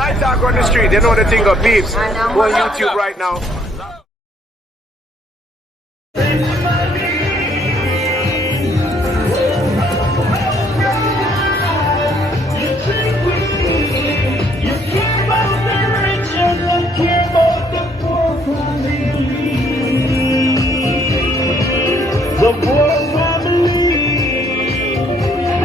Night talk on the street, you know the thing of beefs. Go on YouTube right now. The poor family,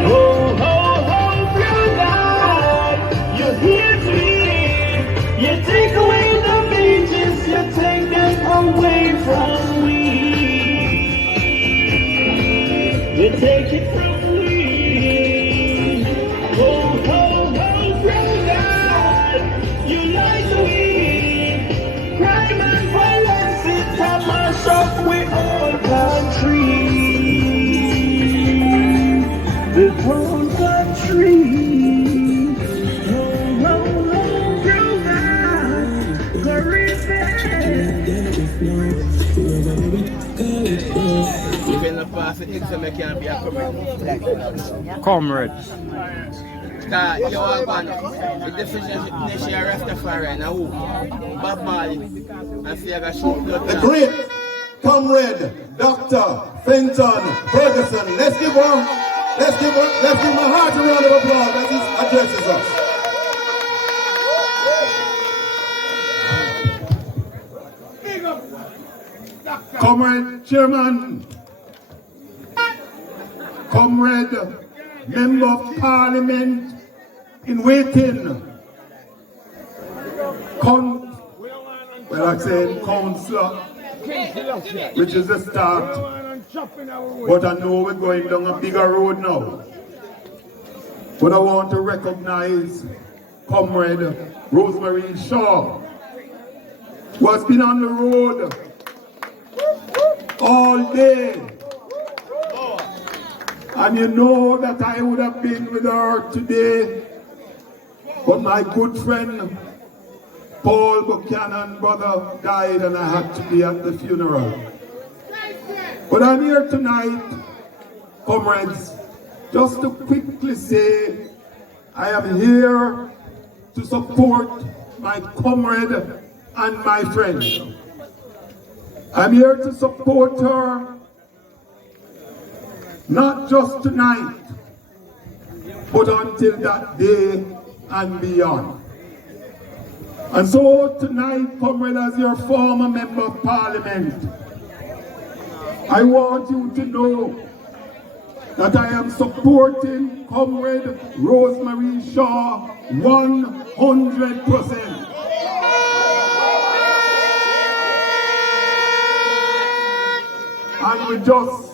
oh, oh, oh, God, you hear me, you take away the wages, you take them away from me, you take it from me, oh, oh, oh, God, you lie to me, crime and violence, it's a mash up with all country. The whole country. Oh, oh, oh, Even the past, it takes me can't be a Comrade. You are one. The definition of Rastafari now who? Bob Marley. And see I got shoot blood. The great comrade, Dr. Fenton Ferguson. Let's give him a hearty round of applause as he addresses us. Comrade Chairman, Comrade Member of Parliament in waiting, Councillor, which is the start, but I know we're going down a bigger road now. But I want to recognize Comrade Rosemary Shaw, who has been on the road all day. And you know that I would have been with her today, but my good friend Paul Buchanan, brother, died and I had to be at the funeral. But I'm here tonight, comrades, just to quickly say I am here to support my comrade and my friend. I'm here to support her, not just tonight, but until that day and beyond. And so tonight, comrade, as your former member of parliament, I want you to know that I am supporting Comrade Rosemary Shaw 100%. And we just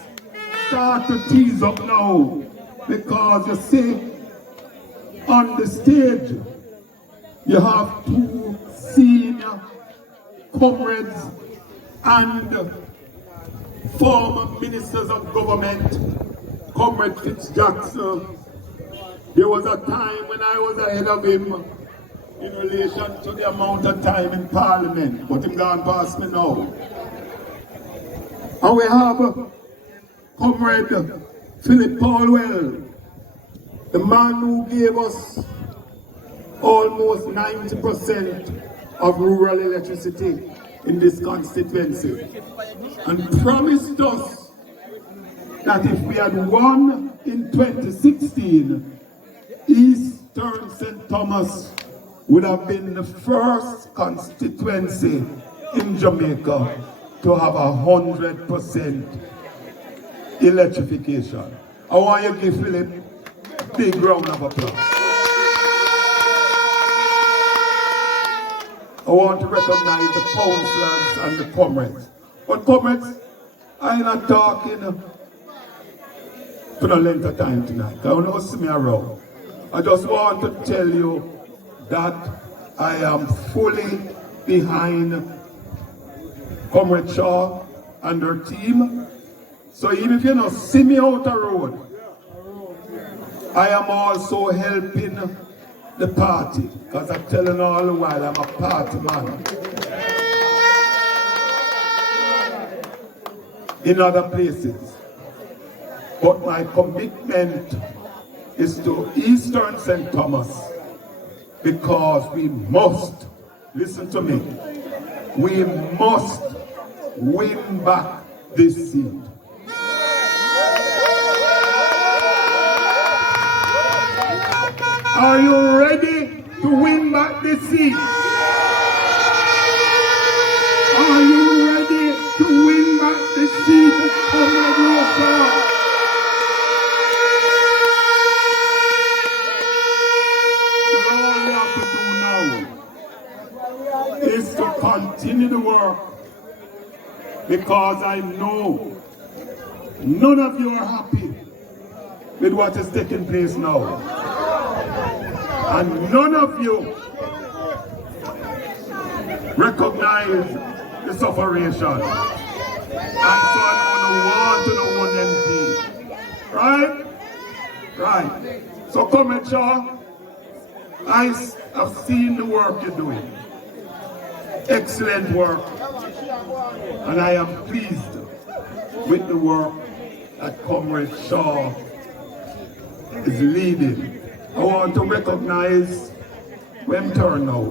start to tease up now, because you see, on the stage, you have two senior comrades and former ministers of government. Comrade Fitzjackson, there was a time when I was ahead of him in relation to the amount of time in Parliament, but him gone past me now. And we have Comrade Philip Paulwell, the man who gave us almost 90% of rural electricity in this constituency, and promised us that if we had won in 2016, Eastern St. Thomas would have been the first constituency in Jamaica to have 100% electrification. I want you to give Philip a big round of applause. I want to recognize the councillors and the comrades. But comrades, I'm not talking for no length of time tonight. I don't know see me around. I just want to tell you that I am fully behind Comrade Shaw and her team. So even if you don't see me out the road, I am also helping the party, because I'm telling all the while I'm a party man. In other places. But my commitment is to Eastern St. Thomas because we must, listen to me, we must win back this seat. Are you ready to win back this seat? Are you ready to win back this seat, Comrade Rocha? All you have to do now is to continue the work, because I know none of you are happy with what is taking place now. And none of you recognize the suffering. And so I don't want to know MP. Right? Right. So Comrade Shaw, I have seen the work you're doing. Excellent work. And I am pleased with the work that Comrade Shaw is leading. I want to recognize when turn now,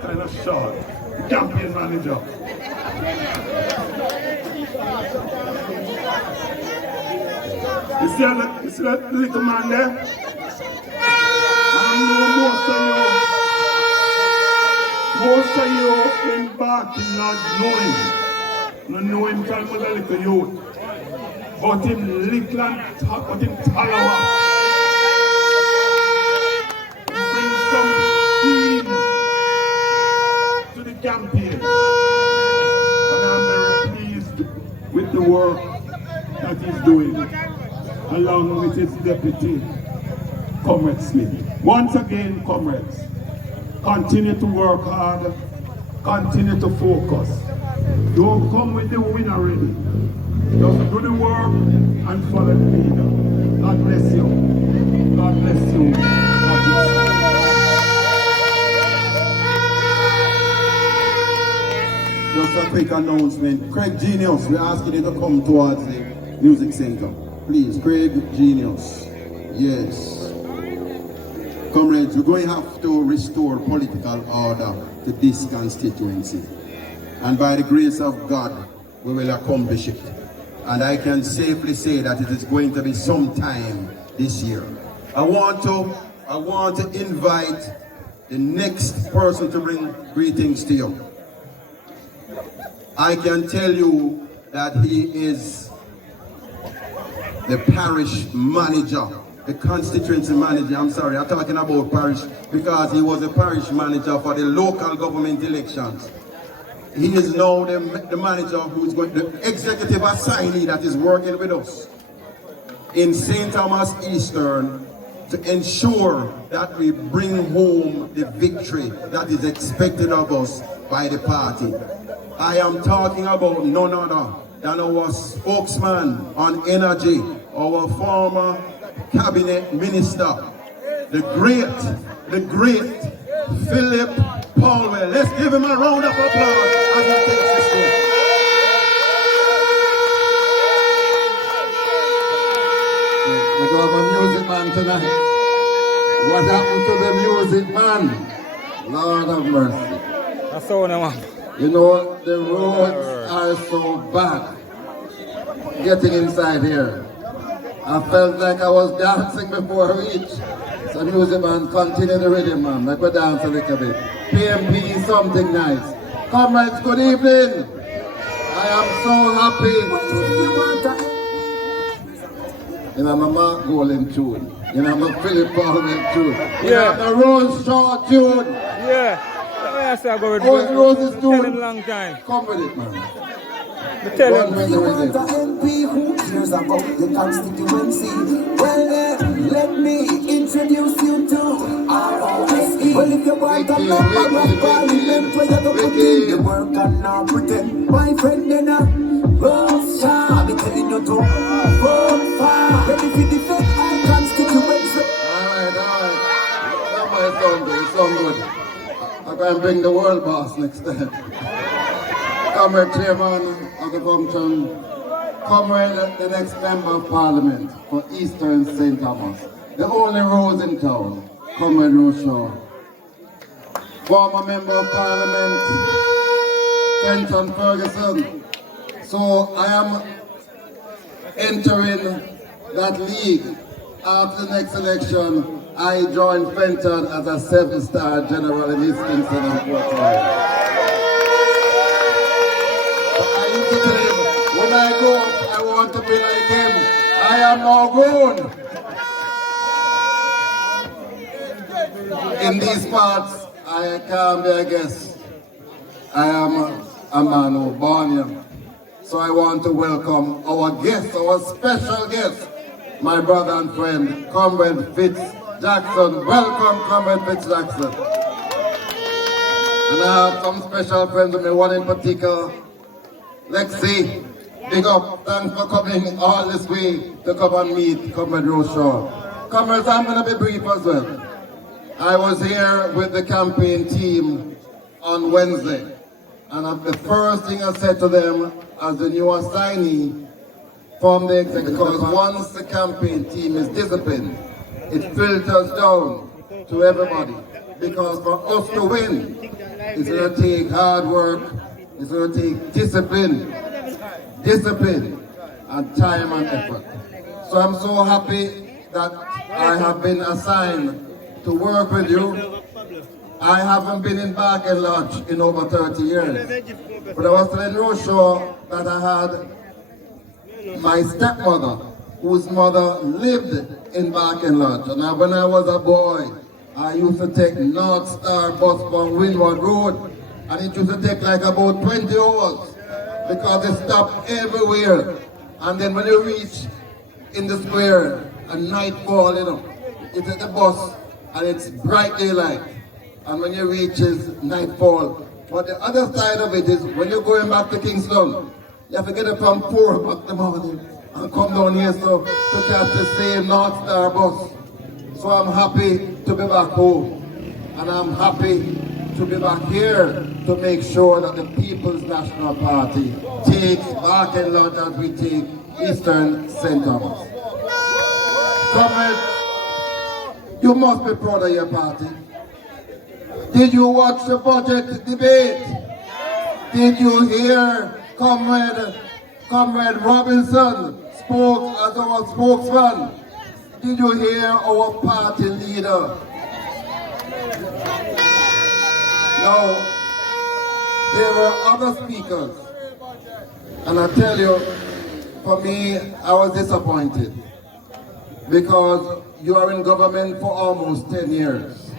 kind of short, the campaign manager. You see that little man there? I know most of you in Barking not know him. Not know him because he was a little youth. But him little and talk, but him tall. To the campaign, and I'm very pleased with the work that he's doing, along with his deputy, Comrade Smith. Once again, comrades, continue to work hard, continue to focus. Don't come with the win already. Just do the work and follow the leader. God bless you. God bless you. God bless you. Just a quick announcement. Craig Genius, we're asking you to come towards the music center. Please, Craig Genius. Yes. Comrades, we're going to have to restore political order to this constituency. And by the grace of God, we will accomplish it. And I can safely say that it is going to be sometime this year. I want to invite the next person to bring greetings to you. I can tell you that he is the parish manager, the constituency manager. I'm sorry, I'm talking about parish because he was a parish manager for the local government elections. He is now the manager who's going, the executive assignee that is working with us in St. Thomas Eastern to ensure that we bring home the victory that is expected of us by the party. I am talking about none other than our spokesman on energy, our former cabinet minister, the great Philip Paulwell. Let's give him a round of applause as he takes the stage. We got a music man tonight. What happened to the music man? Lord have mercy. That's all I want. You know, the roads are so bad. Getting inside here, I felt like I was dancing before I reached. So music man, continue the rhythm, man. Let me dance a little bit. PMP is something nice. Comrades, good evening. I am so happy. You know, my Mark Golden tune. You know, my Philip Paulman tune. You know, the Rose Shaw tune. Yeah. I say I go with Rose is doing. Tell him long time. Come with it, man. Tell him. With the rhythm. MP who cares about the constituency? Well, let me introduce you to ROSE. Well, if you want a member of parliament, where you go put in the work and not pretend. My friend, then Rose Shaw, be telling you to vote for. Ready for defend our constituency. Alright. That sound good. I'm going to bring the world boss next time. Comrade Chairman of the function, Comrade the next Member of Parliament for Eastern St. Thomas, the only Rose in town, Comrade Rocha. former Member of Parliament, Fenton Ferguson. So I am entering that league. After the next election, I joined Fenton as a 7-star general in East Kingston and Port Royal. I used to tell him, when I go up, I want to be like him. I am now grown. In these parts, I can't be a guest. I am a man who born here. So I want to welcome our guest, our special guest, my brother and friend, Comrade Fitz Jackson. Welcome, Comrade Fitz Jackson. And I have some special friends with me, one in particular, Lexi. Big up, thanks for coming all this way to come and meet Comrade Roshaw. Comrades, I'm going to be brief as well. I was here with the campaign team on Wednesday, and the first thing I said to them as the new assignee from the executive, because once the campaign team is disciplined, it filters down to everybody. Because for us to win, it's going to take hard work, it's going to take discipline, and time and effort. So I'm so happy that I have been assigned to work with you. I haven't been in Barking Lodge in over 30 years. But I was telling Roshaw that I had my stepmother, whose mother lived in Barking Lodge. And when I was a boy, I used to take North Star bus from Windward Road, and it used to take like about 20 hours because it stopped everywhere. And then when you reach in the square at nightfall, you know, you take the bus and it's bright daylight. And when you reach is nightfall. But the other side of it is when you're going back to Kingston, you have to get up from 4 o'clock in the morning and come down here so to catch the same North Star bus. So I'm happy to be back home. And I'm happy to be back here to make sure that the People's National Party takes Barking Lodge as we take Eastern St. Thomas. Comrade, you must be proud of your party. Did you watch the budget debate? Did you hear Comrade Robinson spoke as our spokesman? Did you hear our party leader? Now, there were other speakers, and I tell you, for me, I was disappointed because you are in government for almost 10 years.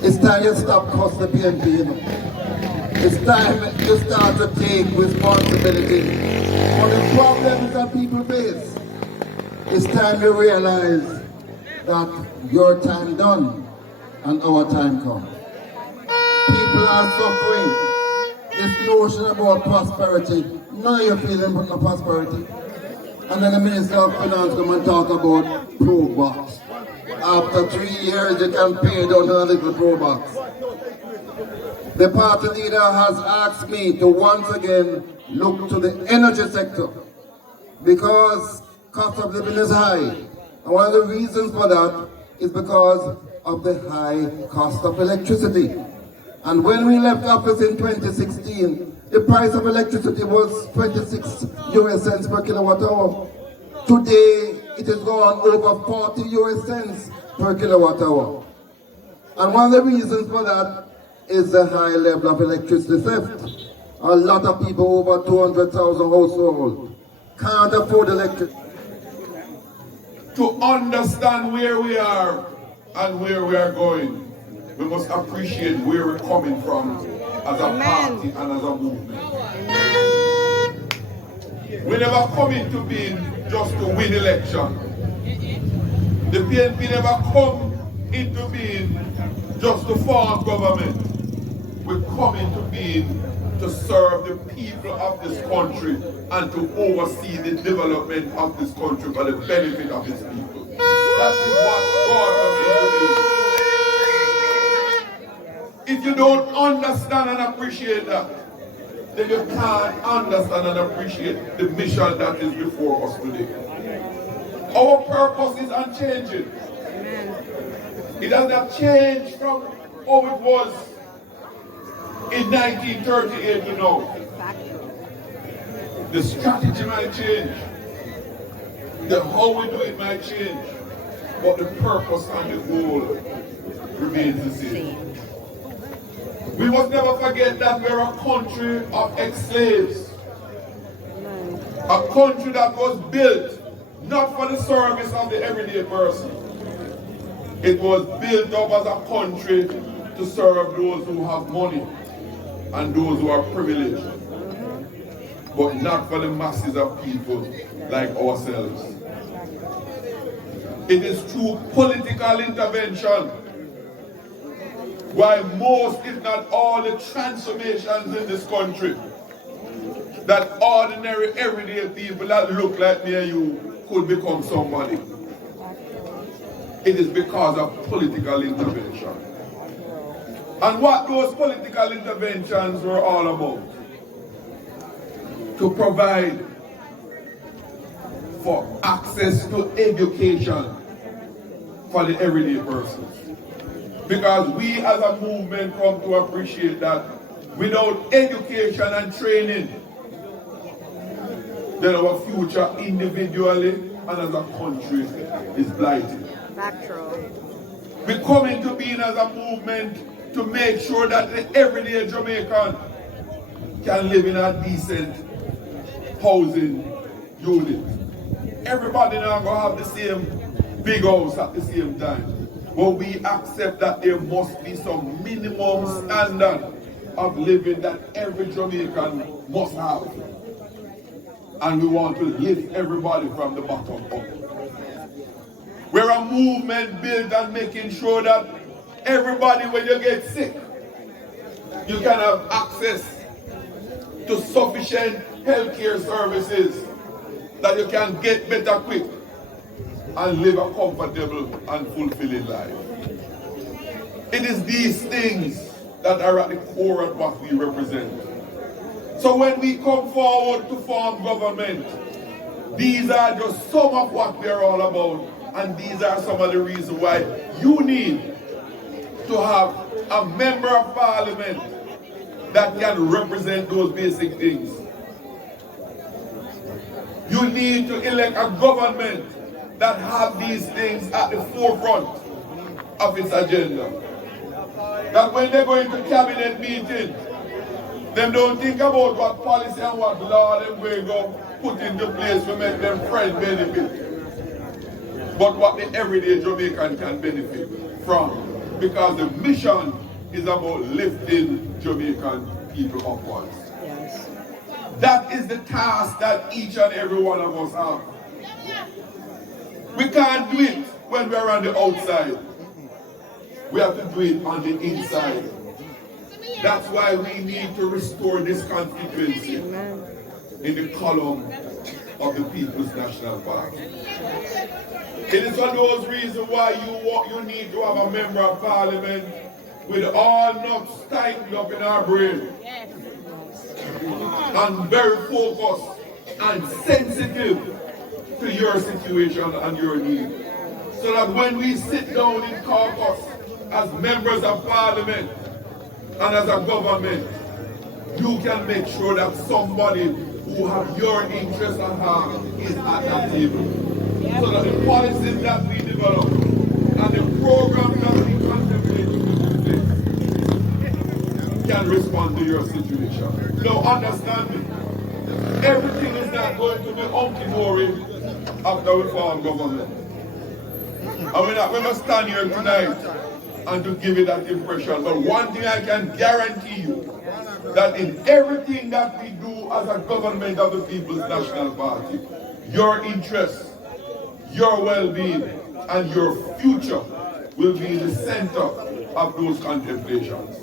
It's time you stop cussing the PNP, you know. It's time you start to take responsibility for the problems that people face. It's time you realize that your time done and our time come. People are suffering. This notion about prosperity, now you're feeling no prosperity. And then the Minister of Finance come and talk about pro box. After 3 years, you can pay down to a little pro box. The party leader has asked me to once again look to the energy sector because cost of living is high. And one of the reasons for that is because of the high cost of electricity. And when we left office in 2016, the price of electricity was 26 US cents per kilowatt hour. Today, it has gone over 40 US cents per kilowatt hour. And one of the reasons for that is the high level of electricity theft. A lot of people, over 200,000 households, can't afford electricity. To understand where we are and where we are going, we must appreciate where we're coming from as a party and as a movement. We never come into being just to win election. The PNP never come into being just to form government. We come into being to serve the people of this country and to oversee the development of this country for the benefit of its people. That is what brought us into being. If you don't understand and appreciate that, then you can't understand and appreciate the mission that is before us today. Our purpose is unchanging. It has not changed from how it was in 1938 to now. The strategy might change. The how we do it might change. But the purpose and the goal remains the same. We must never forget that we're a country of ex-slaves. A country that was built not for the service of the everyday person. It was built up as a country to serve those who have money and those who are privileged, but not for the masses of people like ourselves. It is through political intervention why most, if not all, the transformations in this country that ordinary, everyday people that look like me and you could become somebody. It is because of political intervention. And what those political interventions were all about? To provide for access to education for the everyday persons. Because we as a movement come to appreciate that without education and training, then our future individually and as a country is blighted. We come into being as a movement to make sure that the everyday Jamaican can live in a decent housing unit. Everybody now going to have the same big house at the same time. But we accept that there must be some minimum standard of living that every Jamaican must have. And we want to lift everybody from the bottom up. We're a movement built on making sure that everybody, when you get sick, you can have access to sufficient healthcare services that you can get better quick and live a comfortable and fulfilling life. It is these things that are at the core of what we represent. So when we come forward to form government, these are just some of what we are all about, and these are some of the reasons why you need to have a member of parliament that can represent those basic things. You need to elect a government that have these things at the forefront of its agenda. That when they go into cabinet meeting, them don't think about what policy and what law they're going to put into place to make them friend benefit, but what the everyday Jamaican can benefit from. Because the mission is about lifting Jamaican people upwards. Yes. That is the task that each and every one of us have. We can't do it when we're on the outside. We have to do it on the inside. That's why we need to restore this constituency in the column of the People's National Party. It is for those reasons why you need to have a member of parliament with all nuts tightened up in our brain and very focused and sensitive to your situation and your need. So that when we sit down in caucus as members of parliament and as a government, you can make sure that somebody who has your interest at heart is at that table. So that the policies that we develop and the programs that we contemplate can respond to your situation. Now understand me, everything is not going to be hunky-dory after we form government. And we're not going to stand here tonight and to give you that impression. But one thing I can guarantee you, that in everything that we do as a government of the People's National Party, your interests, your well-being, and your future will be in the center of those contemplations.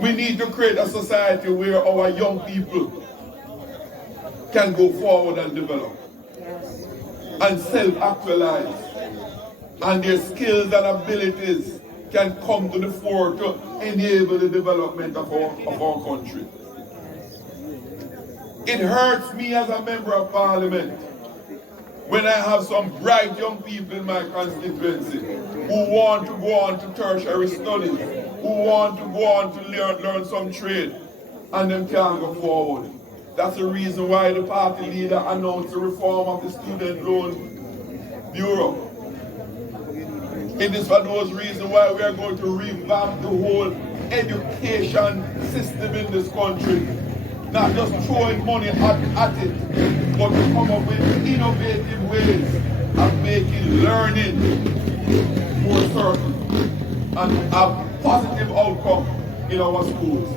We need to create a society where our young people can go forward and develop and self-actualize, and their skills and abilities can come to the fore to enable the development of our country. It hurts me as a member of parliament when I have some bright young people in my constituency who want to go on to tertiary studies who want to go on to learn some trade and them can't go forward. That's the reason why the party leader announced the reform of the Student Loan Bureau. It is for those reasons why we are going to revamp the whole education system in this country. Not just throwing money at it, but to come up with innovative ways of making learning more certain and a positive outcome in our schools.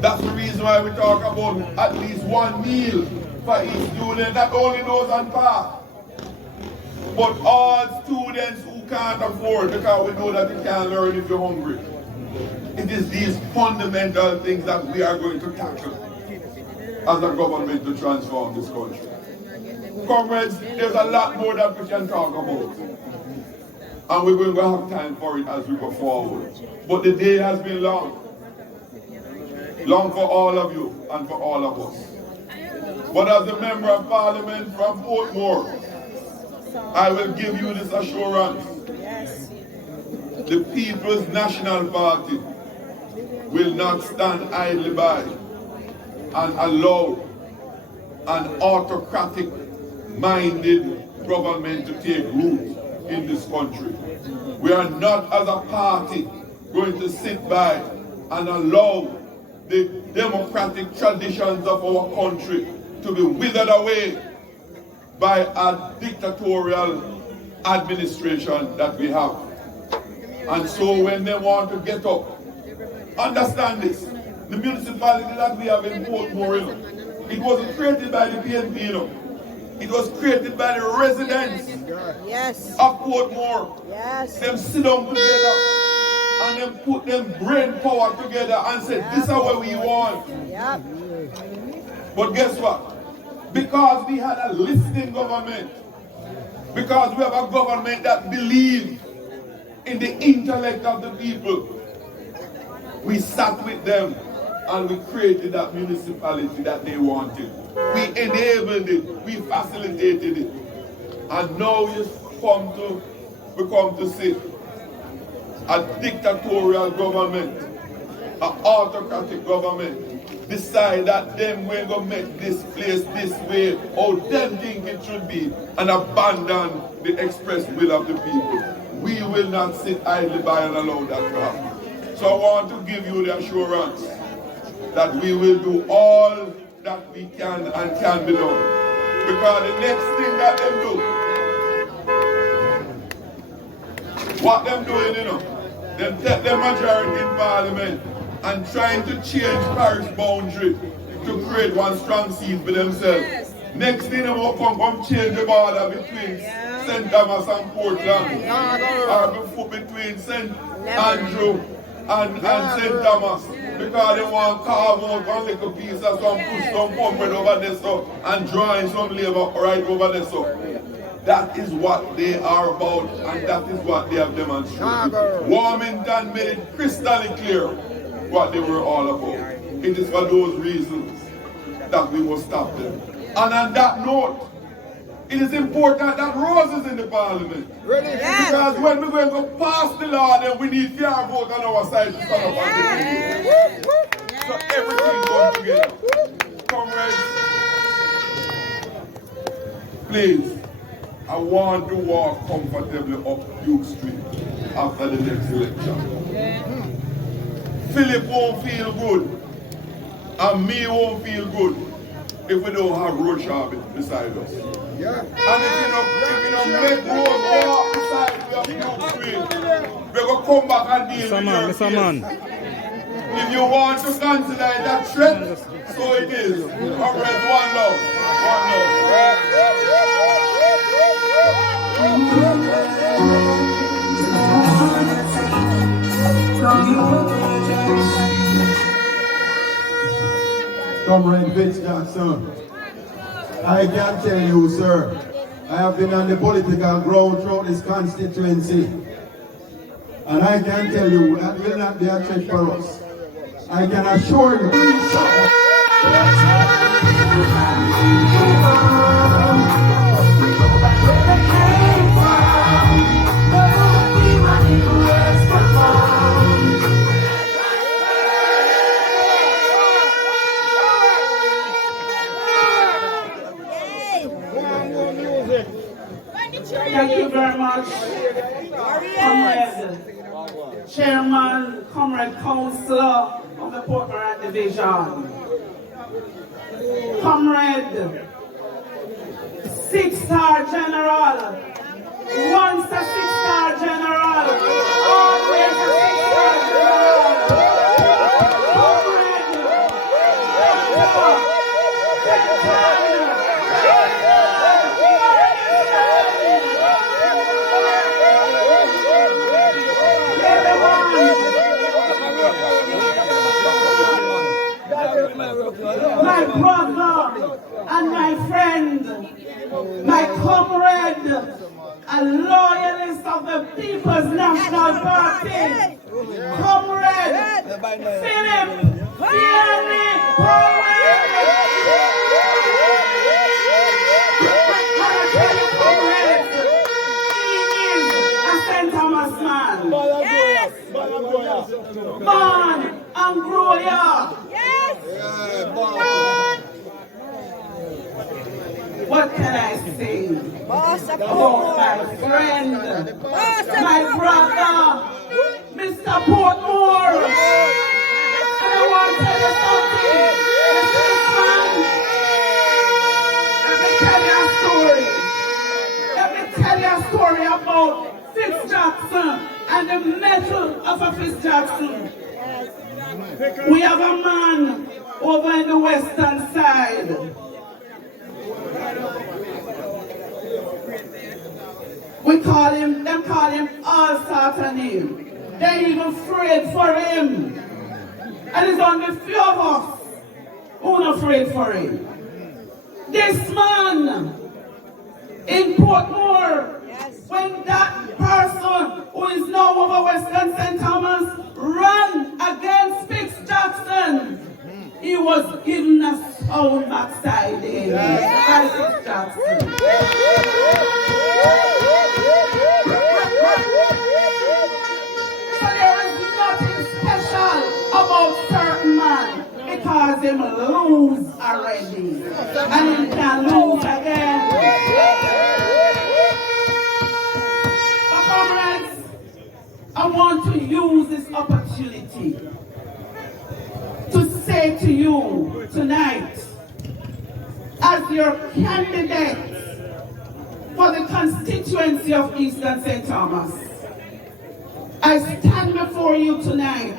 That's the reason why we talk about at least one meal for each student, not only those on par, but all students who can't afford, because we know that you can't learn if you're hungry. It is these fundamental things that we are going to tackle as a government to transform this country. Comrades, there's a lot more that we can talk about. And we're going to have time for it as we go forward. But the day has been long. Long for all of you and for all of us. But as a member of parliament from Portmore, I will give you this assurance. The People's National Party will not stand idly by and allow an autocratic-minded government to take root in this country. We are not, as a party, going to sit by and allow the democratic traditions of our country to be withered away by a dictatorial administration that we have. And so when they want to get up, understand this, the municipality that we have in Portmore, it wasn't created by the PNP, it was created by the residents of Portmore. Them sit down together and them put them brain power together and say, this is what we want. But guess what? Because we had a listening government, because we have a government that believes in the intellect of the people, we sat with them and we created that municipality that they wanted. We enabled it, we facilitated it. And now we come to see a dictatorial government, an autocratic government, decide that them we're going to make this place this way, how them think it should be, and abandon the express will of the people. We will not sit idly by and allow that to happen. So I want to give you the assurance that we will do all that we can and can be done. Because the next thing that them do, what them doing, them take the majority in parliament and trying to change parish boundary to create one strong seat for themselves. Next thing they will come change the border between St. Thomas and Portland, or between St. Andrew and St. Thomas, because they want to carve out one little piece of some push some pumping over there so, and drawing some labor right over there so. That is what they are about, and that is what they have demonstrated. Warmington made it crystal clear what they were all about. It is for those reasons that we will stop them. And on that note, it is important that Rose is in the parliament. Because when we're going to pass the law, then we need fair vote on our side to stand up and defend it. So everything goes together. Comrades, please, I want to walk comfortably up Duke Street after the next election. Philip won't feel good, and me won't feel good if we don't have road sharp beside us. And if you don't make road walk beside Duke Street, we're going to come back and deal with your case. If you want to consider it a threat, so it is. Comrades, one love. One love. Comrade Vince Jackson, I can tell you, sir, I have been on the political ground throughout this constituency, and I can tell you that will not be a threat for us. I can assure you. one, Comrade Councillor of the Port Moran Division. Comrade 6-star General. Once a 6-star General. Always a 6-star General. Comrade my brother and my friend, my comrade, a loyalist of the People's National Party, comrade Philip Fiani Powell. He is a St. Thomas man. Born and grow up. What can I say about my friend, my brother, Mr. Portmore? And I want to tell you something. Let me tell you a story about Fitz Jackson and the mettle of a Fitz Jackson. We have a man over in the western side. Them call him all sorts of names. They even afraid for him. And it's only few of us who are afraid for him. This man in Portmore, when that person who is now over Western St. Thomas ran against Fitz Jackson, he was given a sound backside in by Fitz Jackson. So there is nothing special about certain man because him lose already and he can lose again. But comrades, I want to use this opportunity to say to you tonight, as your candidate for the constituency of Eastern St. Thomas, I stand before you tonight,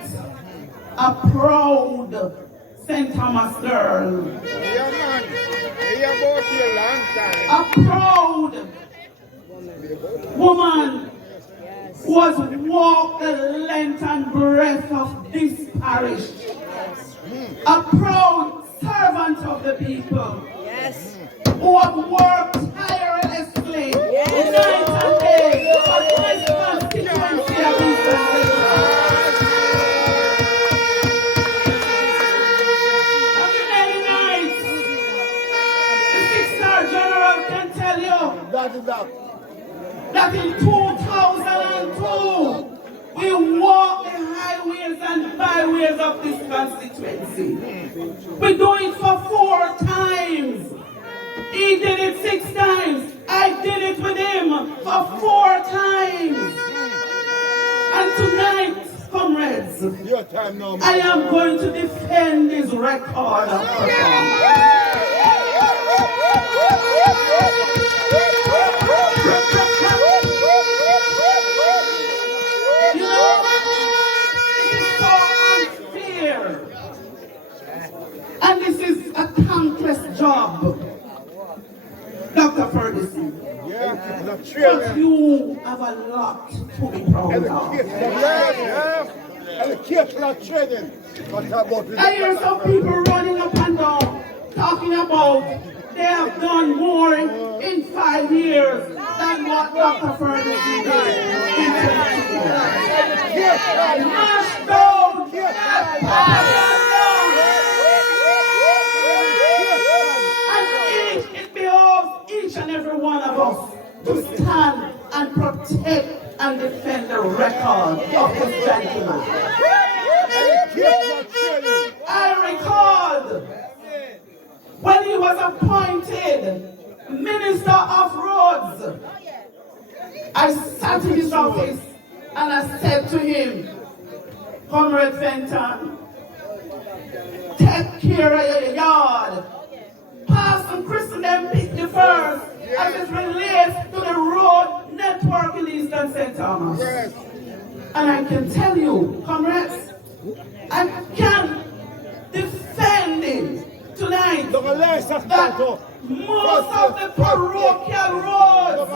a proud St. Thomas girl. A proud woman who has walked the length and breadth of this parish. A proud servant of the people. Who have worked tirelessly night and day for this constituency of Eastern St. Thomas. After many nights, the 6-star General can tell you that in 2002, we walked the highways and byways of this constituency. We do it for 4 times. He did it 6 times. I did it with him for 4 times. And tonight, comrades, I am going to defend his record of performance. You know, it is so unfair. And this is a thankless job, Dr. Ferguson. But you have a lot to be proud of. I hear some people running up and down, talking about they have done more in 5 years than what Dr. Ferguson did in 20 years. Mash down that and it behoves each and every one of us to stand and protect and defend the record of this gentleman. I recall when he was appointed Minister of Roads, I sat in his office and I said to him, Comrade Fenton, take care of your yard. Pastor Christian them pick the first as it relates to the road network in Eastern St. Thomas. And I can tell you, comrades, I can defend it tonight that most of the parochial roads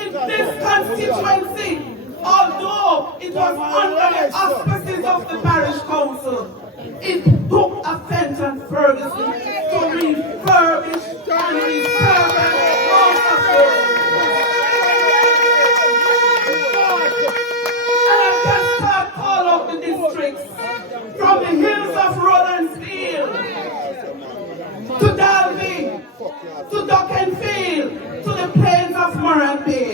in this constituency, although it was under the auspices of the parish council, it took a Fenton Ferguson to refurbish and refurbish most of them. And I can start call out the districts from the hills of Rollensfield to Dalby to Duckenfield to the plains of Moran Bay.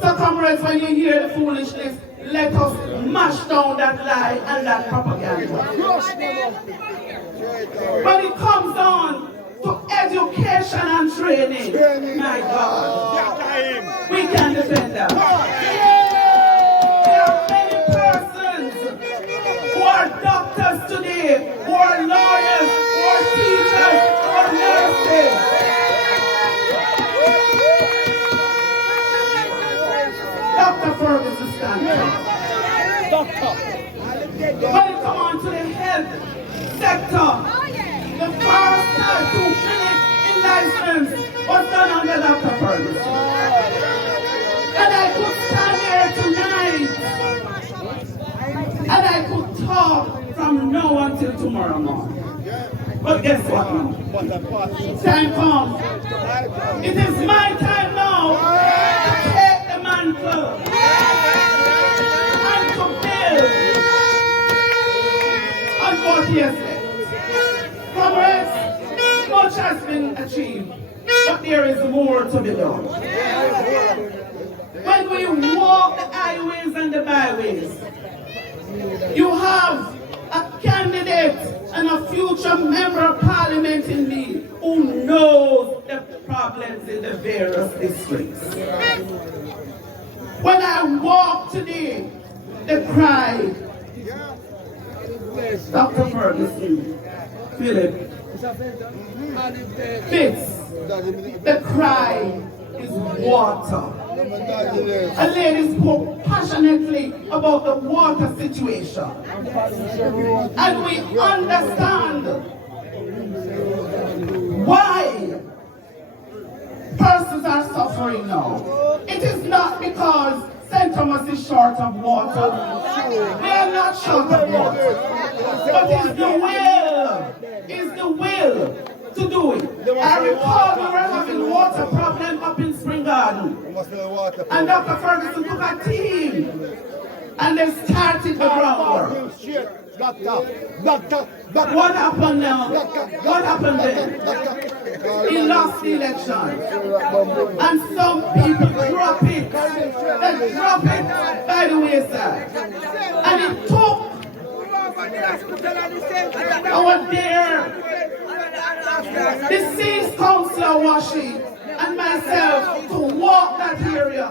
So comrades, when you hear the foolishness, let us mash down that lie and that propaganda. When it comes down to education and training, my God, we can defend that. There are many persons who are doctors today, who are lawyers, who are teachers, who are nurses. Dr. Ferguson stands. When it comes on to the health sector, the first type 2 clinic in license was done under Dr. Ferguson. And I could stand here tonight and I could talk from now until tomorrow morning. But guess what now? Time comes. It is my time now to take the mantle and to build on what he has said. Comrades, much has been achieved, but there is more to be done. When we walk the highways and the byways, you have a candidate and a future member of parliament in me who knows the problems in the various districts. When I walk today, the cry, Dr. Ferguson, Philip, Fitz, the cry is water. A lady spoke passionately about the water situation. And we understand why persons are suffering now. It is not because St. Thomas is short of water. We are not short of water. But it's the will to do it. I recall we were having water problem up in Spring Garden. And Dr. Ferguson took a team and they started the groundwork. What happened now? What happened then? He lost the election. And some people drop it. They drop it by the wayside. And it took our dear deceased councillor Washi and myself to walk that area,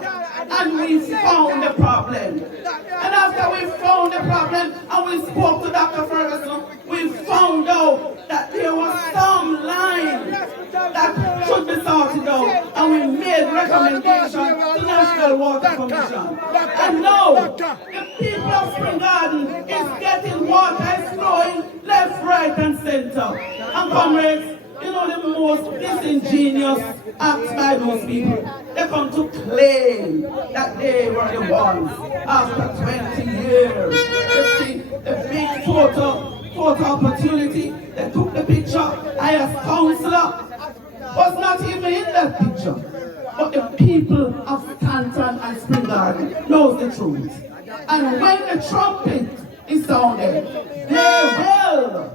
and we found the problem. And after we found the problem and we spoke to Dr. Ferguson, we found out that there was some line that should be sorted out, and we made recommendations to National Water Commission. And now, the people of Spring Garden is getting water, it's flowing left, right, and center. And comrades, you know the most disingenuous acts by those people? They come to claim that they were the ones after 20 years. You see, the big photo opportunity, they took the picture. I as councillor was not even in that picture. But the people of Stanton and Spring Garden knows the truth. And when the trumpet is sounded, they will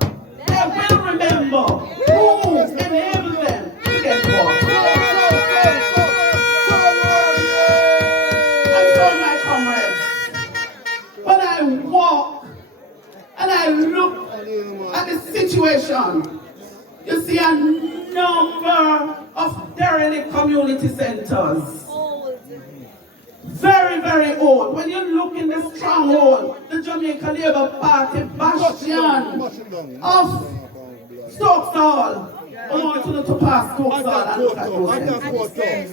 remember who enabled them to get water. And so, my comrades, when I walk and I look at the situation, you see a number of derelict community centers, very, very old. When you look in the stronghold, the Jamaica Labour Party bastion of Stokesall, I want you to pass Stokesall and look at those things.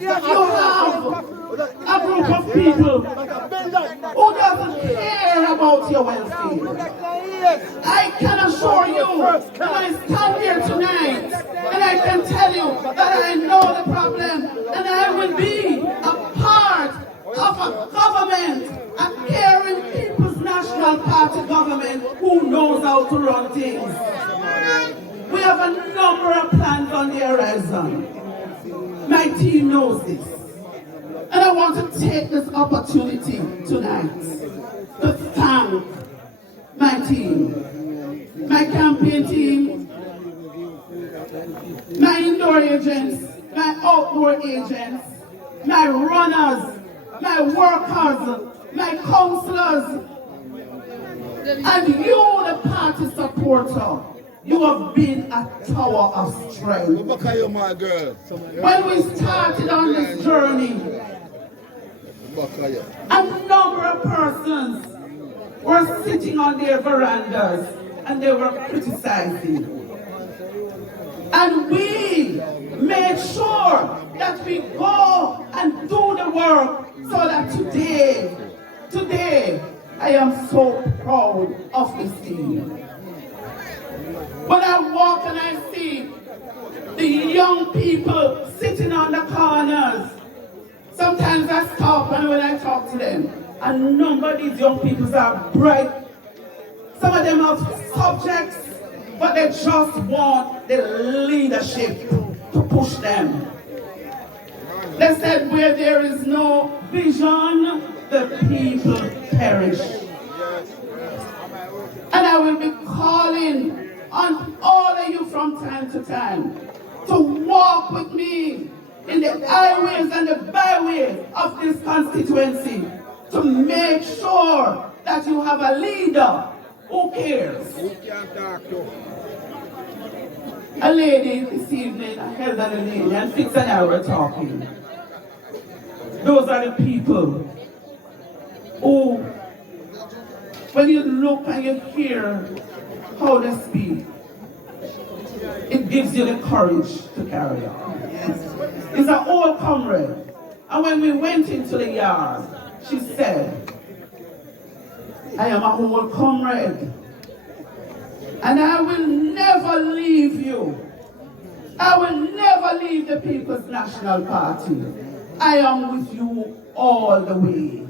You have a group of people who doesn't care about your welfare. I can assure you, when I stand here tonight, and I can tell you that I know the problem, and I will be a part of a government, a caring People's National Party government who knows how to run things. We have a number of plans on the horizon. My team knows this. And I want to take this opportunity tonight to thank my team, my campaign team, my indoor agents, my outdoor agents, my runners, my workers, my councillors, and you, the party supporter. You have been a tower of strength. When we started on this journey, a number of persons were sitting on their verandas and they were criticizing. And we made sure that we go and do the work so that today, I am so proud of this team. When I walk and I see the young people sitting on the corners, sometimes I stop and when I talk to them, a number of these young people are bright. Some of them have subjects, but they just want the leadership to push them. They said where there is no vision, the people perish. And I will be calling on all of you from time to time to walk with me in the highways and the byways of this constituency to make sure that you have a leader who cares. A lady this evening, a elderly lady, and Fitz and I were talking. Those are the people who, when you look and you hear how they speak, it gives you the courage to carry on. It's an old comrade. And when we went into the yard, she said, I am an old comrade. And I will never leave you. I will never leave the People's National Party. I am with you all the way.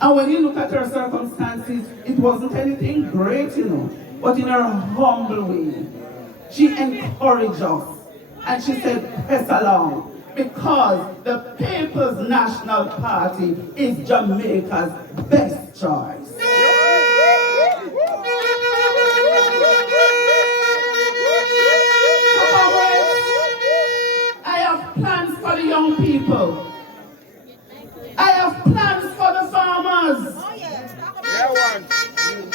And when you look at her circumstances, it wasn't anything great, you know, but in her humble way, she encouraged us. And she said, press along, because the People's National Party is Jamaica's best choice. I have plans for the young people. I have plans for the farmers.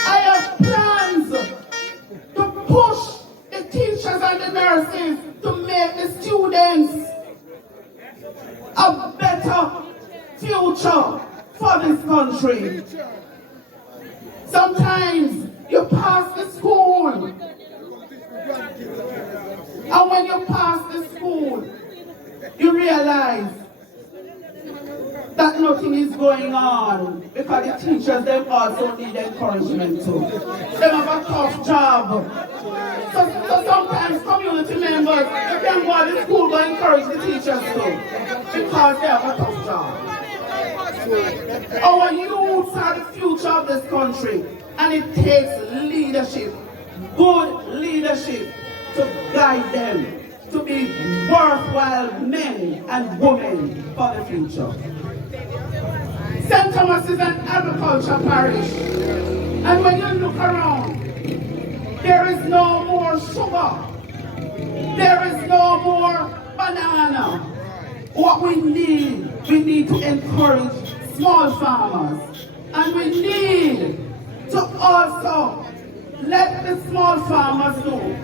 I have plans to push the teachers and the nurses to make the students a better future for this country. Sometimes you pass the school, and when you pass the school, you realize that nothing is going on because the teachers, them also need encouragement too. They have a tough job. So sometimes community members, they can go to the school to encourage the teachers too because they have a tough job. Our youths are the future of this country, and it takes leadership, good leadership, to guide them to be worthwhile men and women for the future. St. Thomas is an agriculture parish, and when you look around, there is no more sugar, there is no more banana. What we need to encourage small farmers, and we need to also let the small farmers know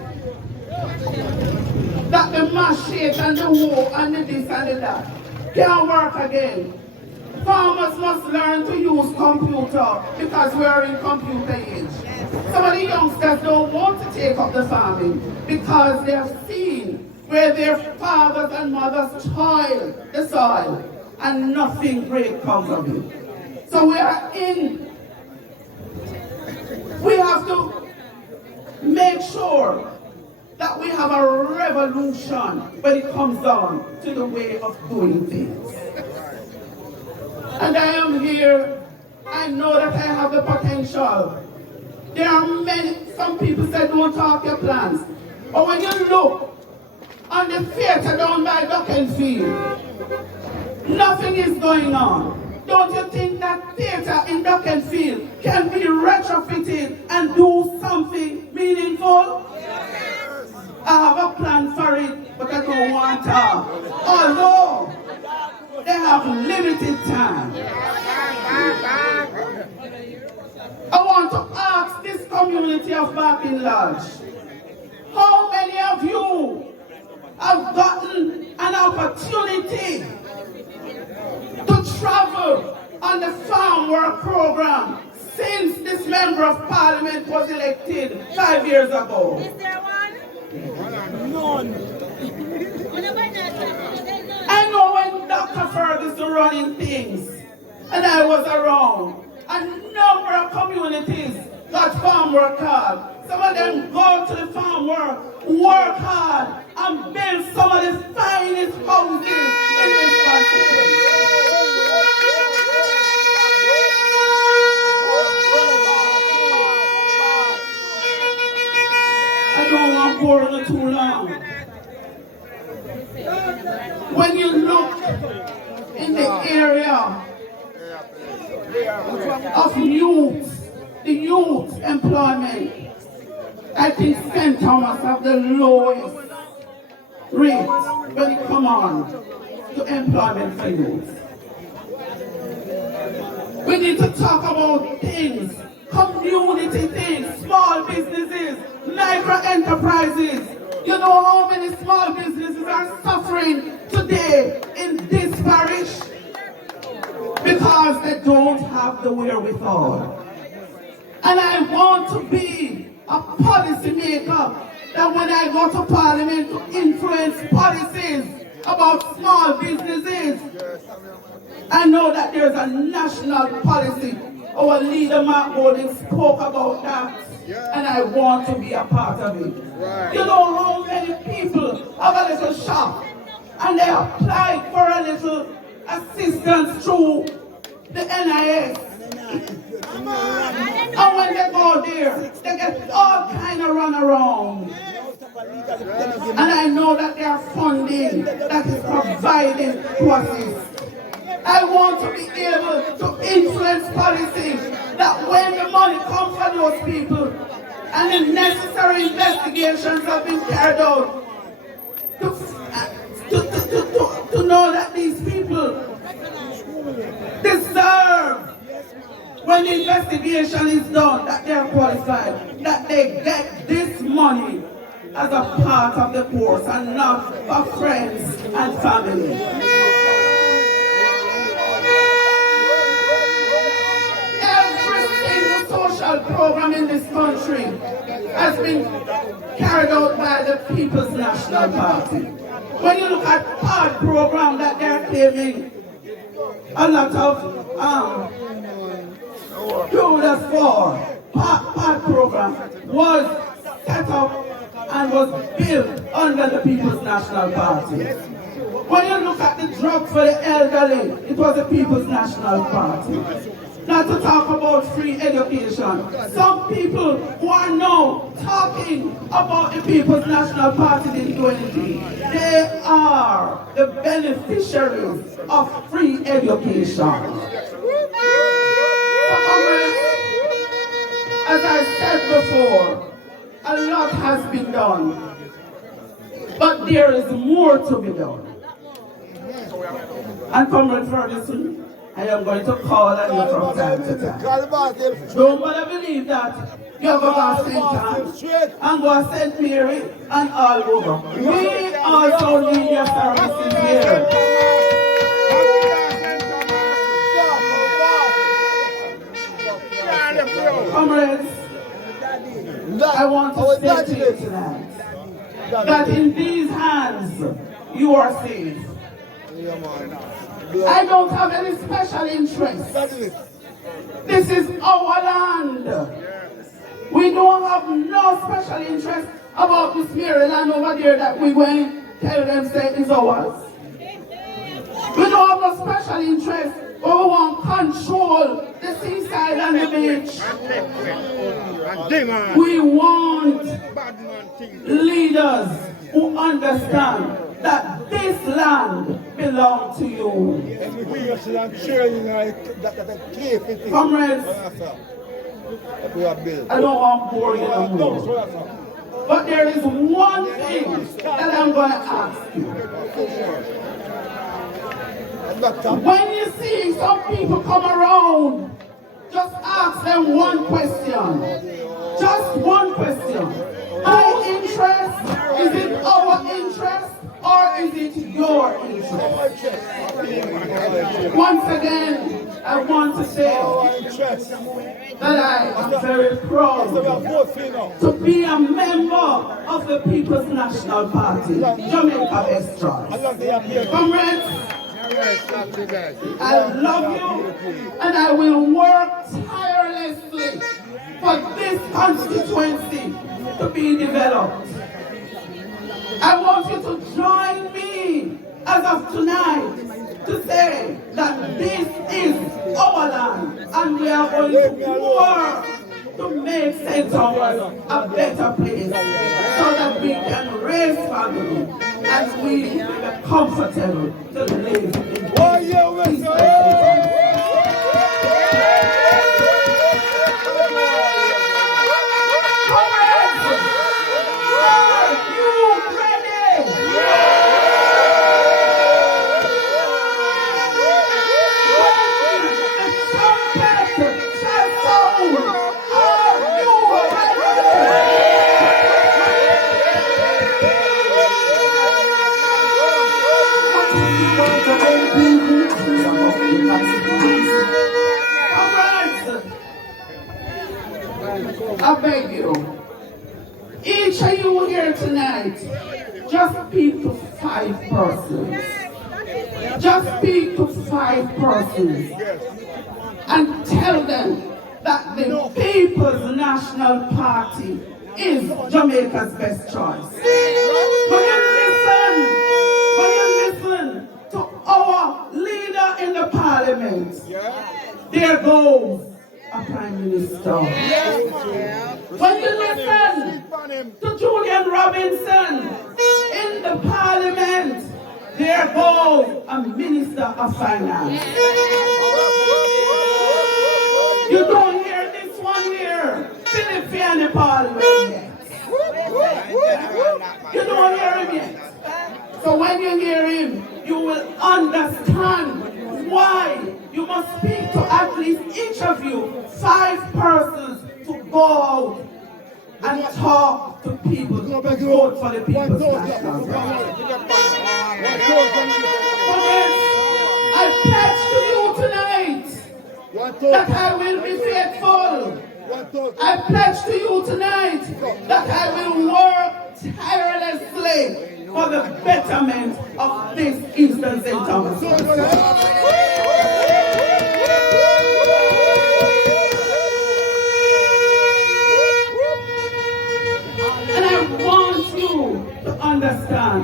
that the machete and the woe and the this and the that can't work again. Farmers must learn to use computer because we are in computer age. Some of the youngsters don't want to take up the farming because they have seen where their fathers and mothers toil the soil and nothing great comes of it. So we have to make sure that we have a revolution when it comes down to the way of doing things. And I am here, I know that I have the potential. There are some people say don't talk your plans. But when you look on the theater down by Duckenfield, nothing is going on. Don't you think that theater in Duckenfield can be retrofitted and do something meaningful? Yes. I have a plan for it, but I don't want to. Although they have limited time. I want to ask this community of Barking Lodge, how many of you have gotten an opportunity to travel on the farm work program since this member of parliament was elected 5 years ago? Is there one? None. I know when Dr. Ferguson running things, and I was around, a number of communities got farm work card. Some of them go to the farm work hard, and build some of the finest houses in this country. I don't want to bore you too long. When you look in the area of the youth employment, I think St. Thomas have the lowest rate when it comes on to employment for youth. We need to talk about things, community things, small businesses, micro enterprises. You know how many small businesses are suffering today in this parish? Because they don't have the wherewithal. And I want to be a policy maker that when I go to parliament to influence policies about small businesses, I know that there's a national policy. Our leader Mark Golding spoke about that, and I want to be a part of it. You know how many people have a little shop and they apply for a little assistance through the NIS. And when they go there, they get all kind of run around. And I know that there are funding that is provided to assist. I want to be able to influence policy that when the money comes for those people and the necessary investigations have been carried out to know that these people deserve, when the investigation is done, that they are qualified, that they get this money as a part of the course and not for friends and family. Every single social program in this country has been carried out by the People's National Party. When you look at part program that they're claiming, a lot of Judas for part program was set up and was built under the People's National Party. When you look at the drugs for the elderly, it was the People's National Party. Not to talk about free education. Some people who are now talking about the People's National Party didn't do anything. They are the beneficiaries of free education. As I said before, a lot has been done, but there is more to be done. And Comrade Ferguson, I am going to call on you from time to time. Don't wanna believe that you go to St. Anne and go to St. Mary and all over. We also need your services here. Comrades, I want to say to you tonight that in these hands you are safe. I don't have any special interest. This is our land. We don't have no special interest about this Mary land over there that we went tell them say is ours. We don't have no special interest, but we want control the seaside and the beach. We want leaders who understand that this land belongs to you. Comrades, I don't want to bore you no more. But there is one thing that I'm going to ask you. When you see some people come around, just ask them one question. Just one question. Our interest, is it our interest or is it your interest? Once again, I want to say that I am very proud to be a member of the People's National Party, Jamaica Best Choice. Comrades, I love you and I will work tirelessly for this constituency to be developed. I want you to join me as of tonight to say that this is our land and we are going to work to make St. Thomas a better place so that we can raise family and we will be comfortable to live in peace. I beg you, each of you here tonight, just speak to 5 persons. Just speak to 5 persons and tell them that the People's National Party is Jamaica's best choice. When you listen to our leader in the parliament, there goes a prime minister. When you listen to Julian Robinson in the parliament, there goes a minister of finance. You don't hear this one here, Philip in the parliament yet. You don't hear him yet. So when you hear him, you will understand why you must speak to at least each of you 5 persons to go out and talk to people, to vote for the People's National Party. I pledge to you tonight that I will be faithful. I pledge to you tonight that I will work tirelessly for the betterment of this Eastern St. Thomas. And I want you to understand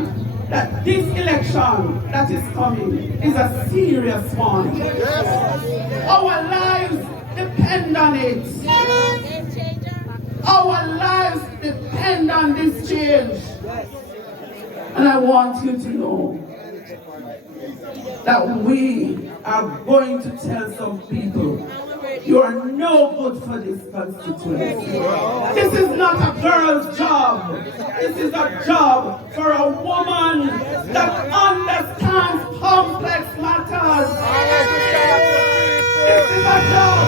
that this election that is coming is a serious one. Our lives depend on it. Our lives depend on this change. And I want you to know that we are going to tell some people, you are no good for this constituency. This is not a girl's job. This is a job for a woman that understands complex matters. This is a job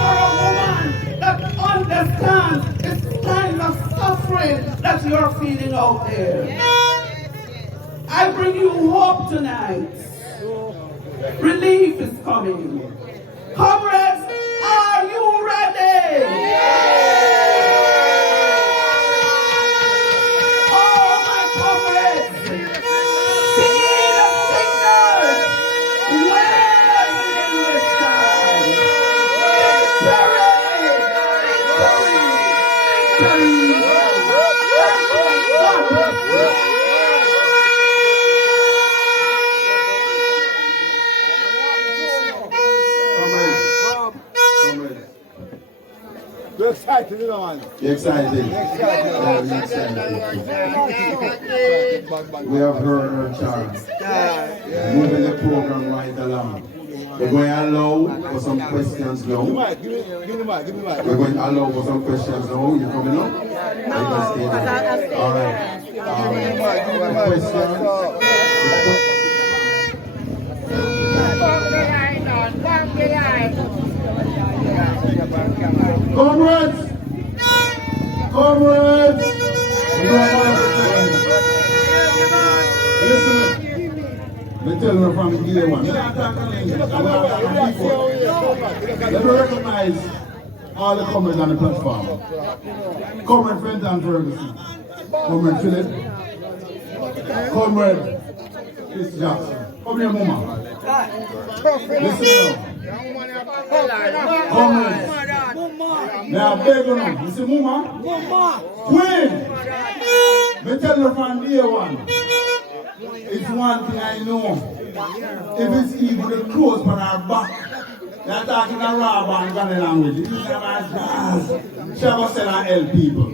for a woman that understands the kinds of suffering that you're feeling out there. nights. Relief is coming. Comrades, are you ready? Oh, my comrades, see the signals waving in the sky. You're excited, you know, man. You're excited. Yeah, we're excited. We have heard our chance. Moving the program right along. We're going to allow for some questions now. Give me the mic. We're going to allow for some questions now. You coming up? No. All right. Questions? Comrades! Comrades! Listen, me tell you from day one. Let me recognize all the comrades on the platform. Comrade Fenton Ferguson. Comrade Philip. Comrade Chris Jackson. Come here, Mama. Listen now. Comrades. Now, beg you now. You see, Mama? Queen! Me tell you from day one. It's one thing I know. If it's even the clothes on our back, they're talking a raw and Ghana language. It is about jazz. She ever said I help people.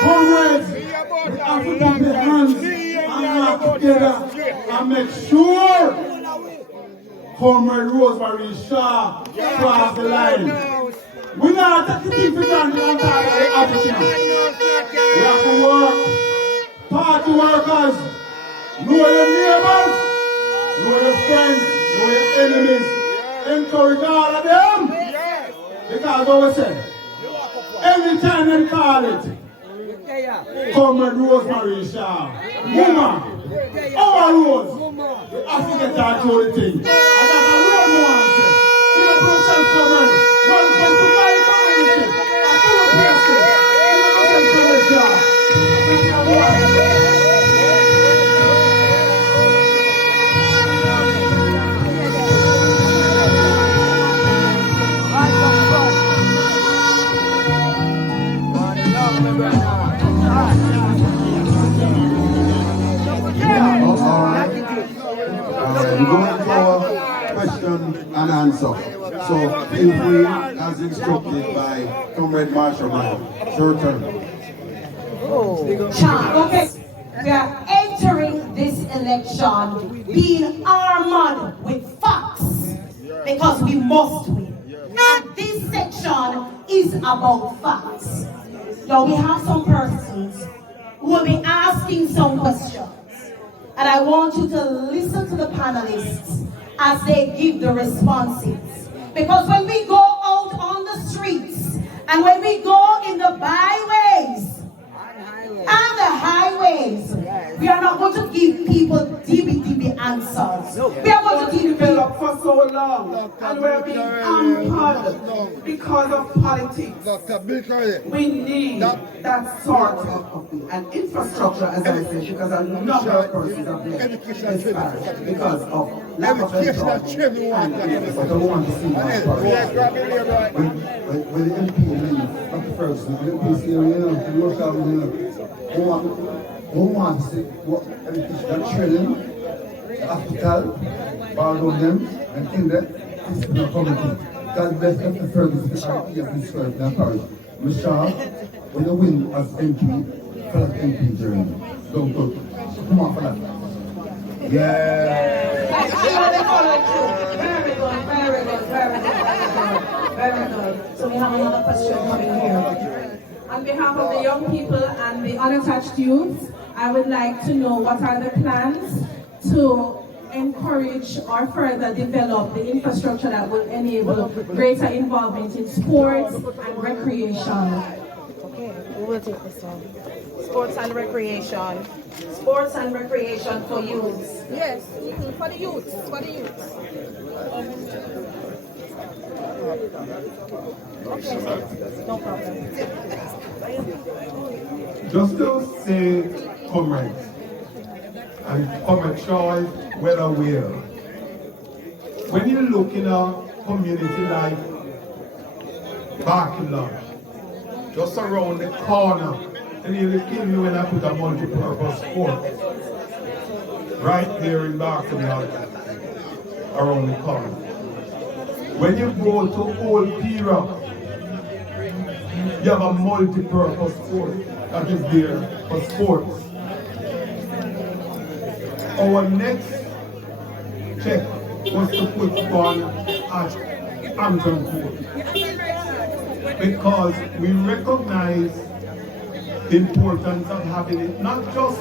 Comrades, we have to put the hands and work together and make sure Comrade Rosemary Shaw cross the line. We not take the thing for granted and talk about the opposition. We have to work. Party workers. Know your neighbors, know your friends, know your enemies. Encourage all of them. Because what we say, anytime they call it, Comrade Rosemary Shaw, Mama, our Rose, we have to get that to the thing. And that's a road no one say. In a process, Comrade, welcome to my community. And to the person, in a process, Comrade Shaw. We're going for question and answer. So feel free as instructed by Comrade Marshall. It's your turn. Okay, we are entering this election being armored with facts because we must win. And this section is about facts. Now we have some persons who will be asking some questions. And I want you to listen to the panelists as they give the responses. Because when we go out on the streets and when we go in the byways and the highways, we are not going to give people DB answers. We are going to give people up for so long and we're being hampered because of politics. We need that sort of an infrastructure, as I said, because a number of persons have been inspired because of lack of employment. And I don't want to see that When the MP leaves, Dr. Ferguson, the MP say, you know, who wants to see what the children, the hospital, all of them, and in that, it's not coming. God bless Dr. Ferguson, the idea of his work in our parish. Michelle, when you win as MP, for that MP journey. Don't go. Come on for that. Yeah. Very good, very good, very good, very good. So we have another question coming here. On behalf of the young people and the unattached youth, I would like to know what are the plans to encourage or further develop the infrastructure that will enable greater involvement in sports and recreation. Okay, we will take this one. Sports and recreation. Sports and recreation for youths. Yes, for the youths, for the youths. Okay, no problem. Just to say, comrades, and comrade Troy, well aware, when you look in a community like Barking just around the corner, and you will kill me when I put a multi-purpose court right there in Barking around the corner. When you go to Old Pira, you have a multi-purpose court that is there for sports. Our next check was to put one at Hampton Court because we recognize the importance of having it not just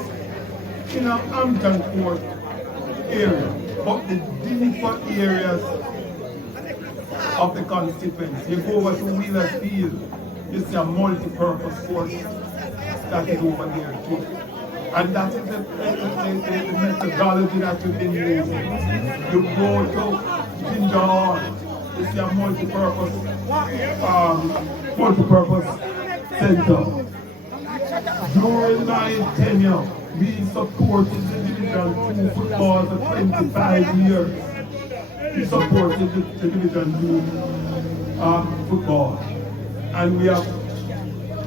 in a Hampton Court area, but the deeper areas of the constituency. You go over to Wheeler Field, you see a multi-purpose court that is over there too. And that is the methodology that we've been using. You go to Ginger Hall, you see a multi-purpose center. During my tenure, we supported the Division 2 football for 25 years. We supported the Division 2 football. And we have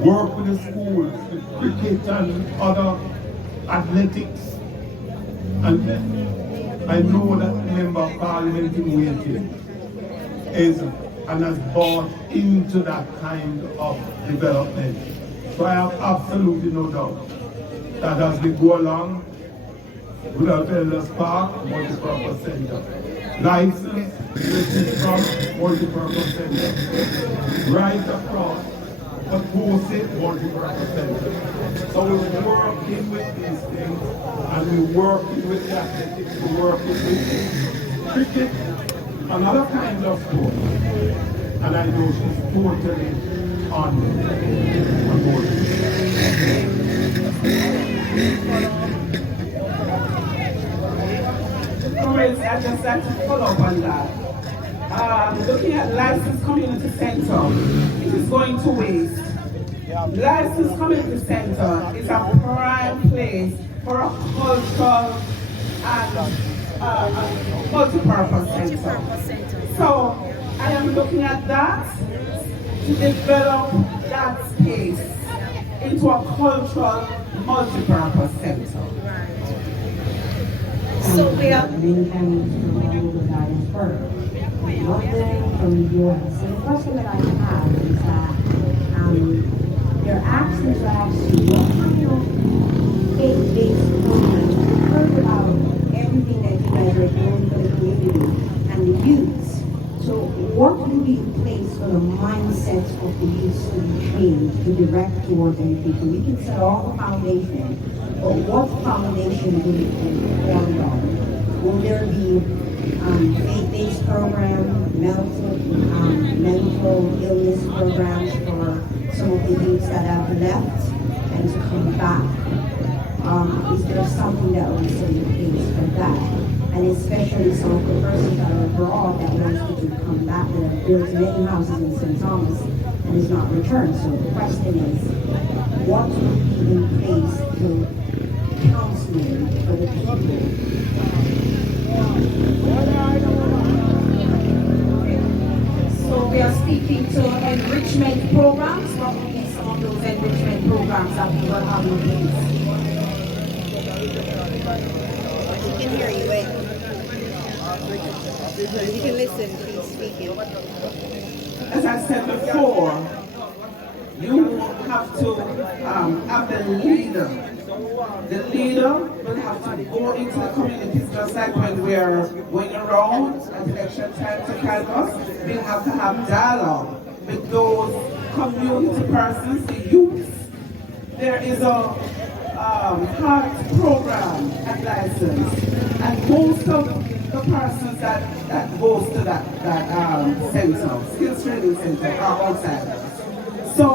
worked with the schools, with cricket and other athletics. And I know that the Member of Parliament in Waiting is and has bought into that kind of development. So I have absolutely no doubt that as we go along, Rudolph Elders Park, multi-purpose center. License, from multi-purpose center. Right across, but Bose multi-purpose center. So we're working with these things, and we're working with the athletics, we're working with cricket, and other kinds of sports. And I know she's totally on board. Comrades, I just like to follow up on that. Looking at Licensed Community Center, it is going to waste. Licensed Community Center is a prime place for a cultural and multi-purpose center. So I am looking at that to develop that space into a cultural multi-purpose center. So we are many families from all over Gettysburg, London, from the US. So the question that I have is that your actions are actually what kind of faith-based programs? We've heard about everything that you guys are doing for the community and the youths. So what will be in place for the mindsets of the youths to be trained to direct towards education? We can set all the foundation, but what foundation will it be formed on? Will there be faith-based programs, mental illness programs for some of the youths that have left and to come back? Is there something that will be set in place for that? And especially some of the persons that are abroad that wants to come back, that have built many houses in St. Thomas and is not returned. So the question is, what will be in place to counseling for the people? So we are speaking to enrichment programs. What will be some of those enrichment programs that we will have in place? We can hear you, wait. You can listen, please speak it. As I said before, you have to have the leader. The leader will have to go into the communities, just like when we're going around at election time to canvass. We'll have to have dialogue with those community persons, the youths. There is a heart program at License, and most of the persons that goes to that center, skills training center, are outsiders. So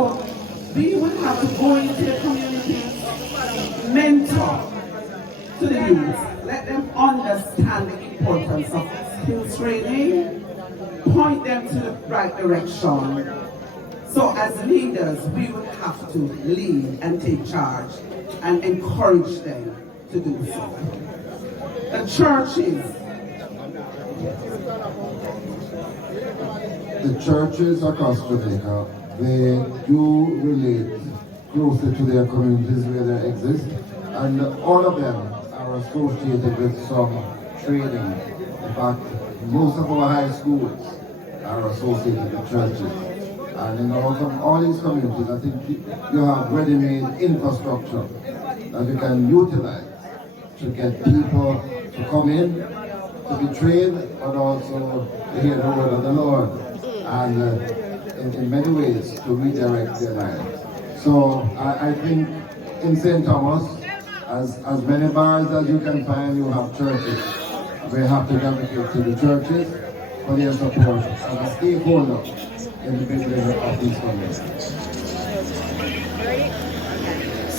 we will have to go into the community, mentor to the youth, let them understand the importance of skills training, point them to the right direction. So as leaders, we will have to lead and take charge and encourage them to do so. The churches across Jamaica, they do relate closely to their communities where they exist, and all of them are associated with some training. In fact, most of our high schools are associated with churches. And in all these communities, I think you have ready-made infrastructure that you can utilize to get people to come in, to be trained, but also to hear the word of the Lord, and in many ways to redirect their lives. So I think in St. Thomas, as many bars as you can find, you have churches. We have to advocate to the churches for their support as a stakeholder in the building of these communities.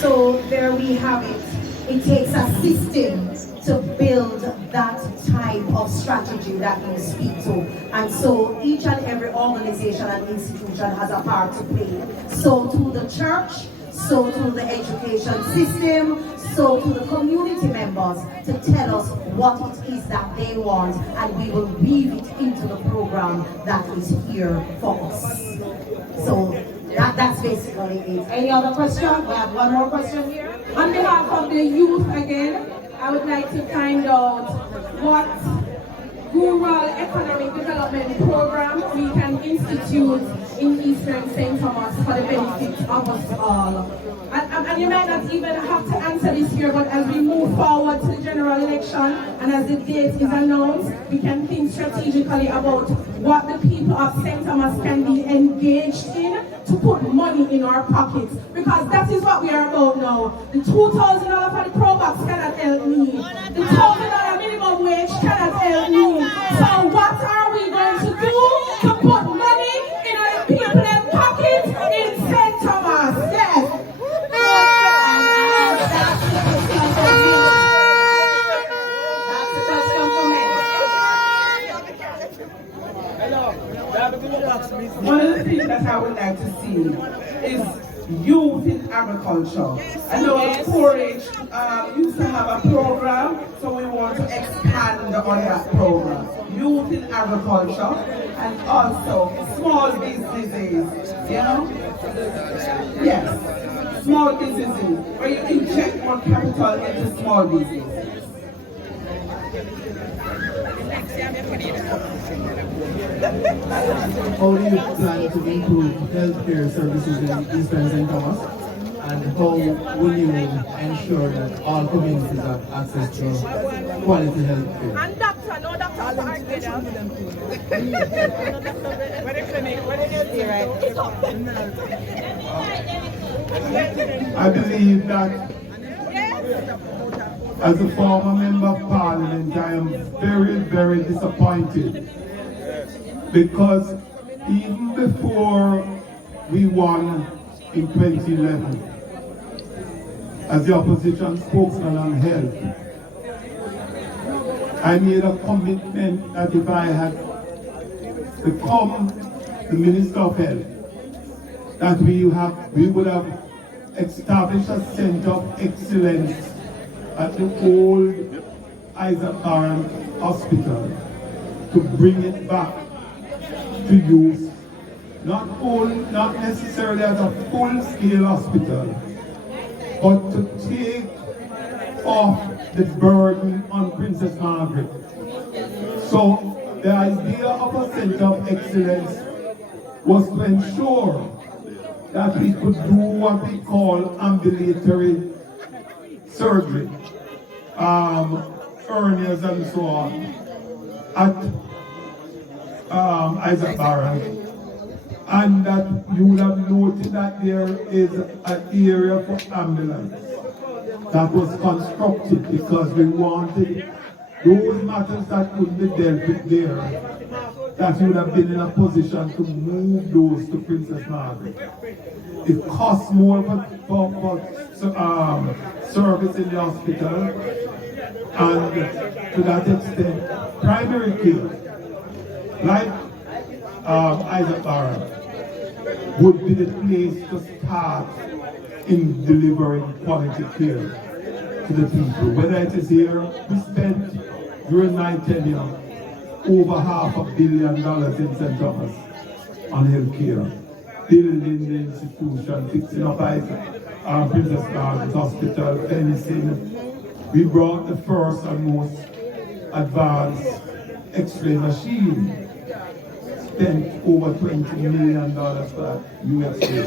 So there we have it. It takes a system to build that type of strategy that you speak to. And so each and every organization and institution has a part to play. So to the church, so to the education system, so to the community members to tell us what it is that they want, and we will weave it into the program that is here for us. So that's basically it. Any other question? We have one more question here. On behalf of the youth again, I would like to find out what rural economic development program we can institute in Eastern St. Thomas for the benefit of us all. And you might not even have to answer this here, but as we move forward to the general election and as the date is announced, we can think strategically about what the people of St. Thomas can be engaged in to put money in our pockets. Because that is what we are about now. The $2,000 for the Pro Box cannot help me. The $1,000 minimum wage cannot help me. So what are we going to do to put money in our people's pockets in St. Thomas? Yes. One of the things that I would like to see is youth in agriculture. I know the 4-H used to have a program, so we want to expand on that program. Youth in agriculture and also small businesses, you know? Yes, small businesses, where you inject more capital into small businesses. How do you plan to improve healthcare services in Eastern St. Thomas? And how will you ensure that all communities have access to quality healthcare? And doctor, no doctor for I believe that as a former member of parliament, I am very, very disappointed, because even before we won in 2011, as the opposition spokesman on health, I made a commitment that if I had become the Minister of Health, that we would have established a center of excellence at the old Isaac Barron Hospital to bring it back to use, not necessarily as a full-scale hospital, but to take off the burden on Princess Margaret. So the idea of a center of excellence was to ensure that we could do what we call ambulatory surgery, hernias and so on, at Isaac Barron. And that you would have noted that there is an area for ambulance that was constructed because we wanted those matters that could be dealt with there, that you would have been in a position to move those to Princess Margaret. It costs more for service in the hospital, and to that extent, primary care, like Isaac Barrett, would be the place to start in delivering quality care to the people. Whether it is here, we spent during my tenure over $500 million in St. Thomas on health care, building the institution, fixing up Princess Margaret Hospital, fencing. We brought the first and most advanced X-ray machine. Spent over $20 million for that USA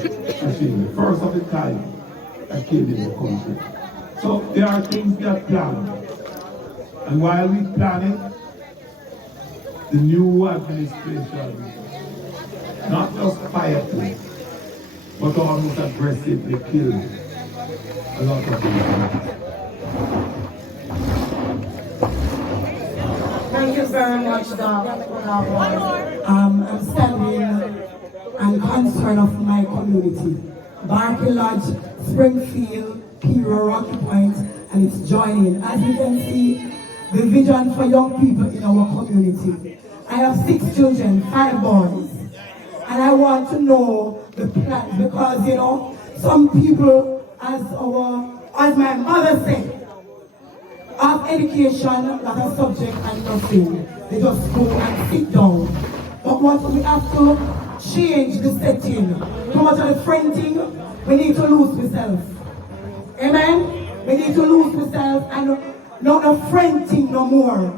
machine, the first of its kind that came in the country. So there are things that plan. And while we plan it, the new administration, not just quietly, but almost aggressively killed a lot of people. Thank you very much, Doc. I'm standing and concerned of my community. Barkley Lodge, Springfield, Hero, Rocky Point, and it's joining. As you can see, the vision for young people in our community. I have 6 children, 5 boys, and I want to know the plan because, you know, some people, as my mother said, have education as a subject and nothing. They just go and sit down. But what we have to change the setting. Too much of the fronting, we need to lose ourselves. Amen? We need to lose ourselves and not the fronting no more.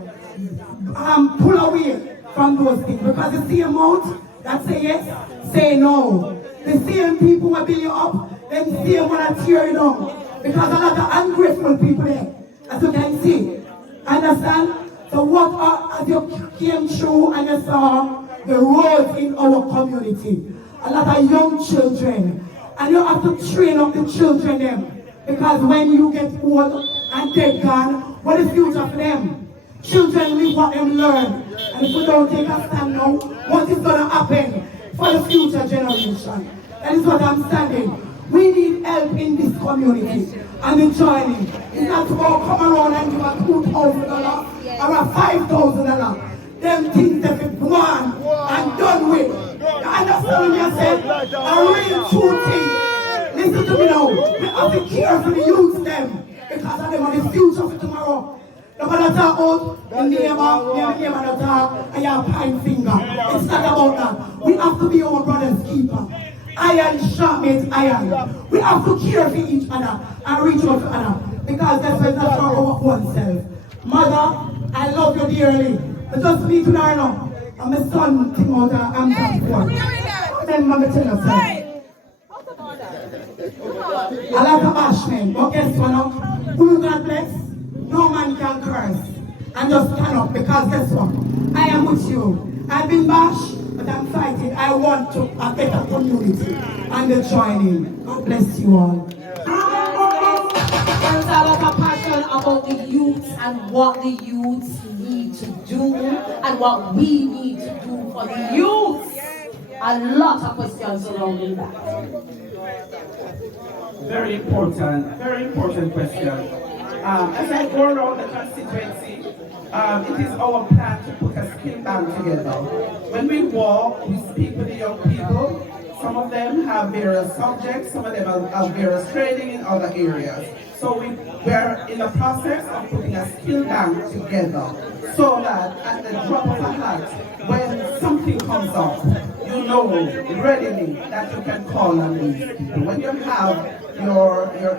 Pull away from those things because the same mouth that say yes, say no. The same people will build you up, then the same one that tear you down. Because a lot of ungrateful people there. As you can see, understand? So what as you came through and you saw the roads in our community, a lot of young children, and you have to train up the children them, because when you get old and they're gone, what is the future for them? Children live what them learn, and if we don't take a stand now, what is going to happen for the future generation? That is what I'm standing. We need help in this community. And in joining. It's not about come around and give a $2,000 or a $5,000. Them things that we go on and done with. You understand what I said? A real true thing. Listen to me now. We have to care for the youth them. Because of them are the future for tomorrow. Nobody talk about the neighbor and the talk and your pine finger. It's not about that. We have to be our brother's keeper. Iron sharpens iron. We have to care for each other and reach out to other. Because that's why it's not for our own self. Mother, I love you dearly. But just me to learn now. And my son Timothy, I'm transport. Remember me tell you something. A lot of bashment, but guess what now? Who God bless? No man can curse. And just stand up because guess what? I am with you. I've been bashed. But I'm fighting. I want to a better community. And they're joining. God bless you all. There's a lot of passion about the youth and what the youths need to do and what we need to do for the youth. A lot of questions surrounding that. Very important question. As I go around the constituency, it is our plan to put a skill bank together. When we walk, we speak with the young people. Some of them have various subjects, some of them have various training in other areas. So we're in the process of putting a skill bank together so that at the drop of a hat, when something comes up, you know readily that you can call on these people. When you have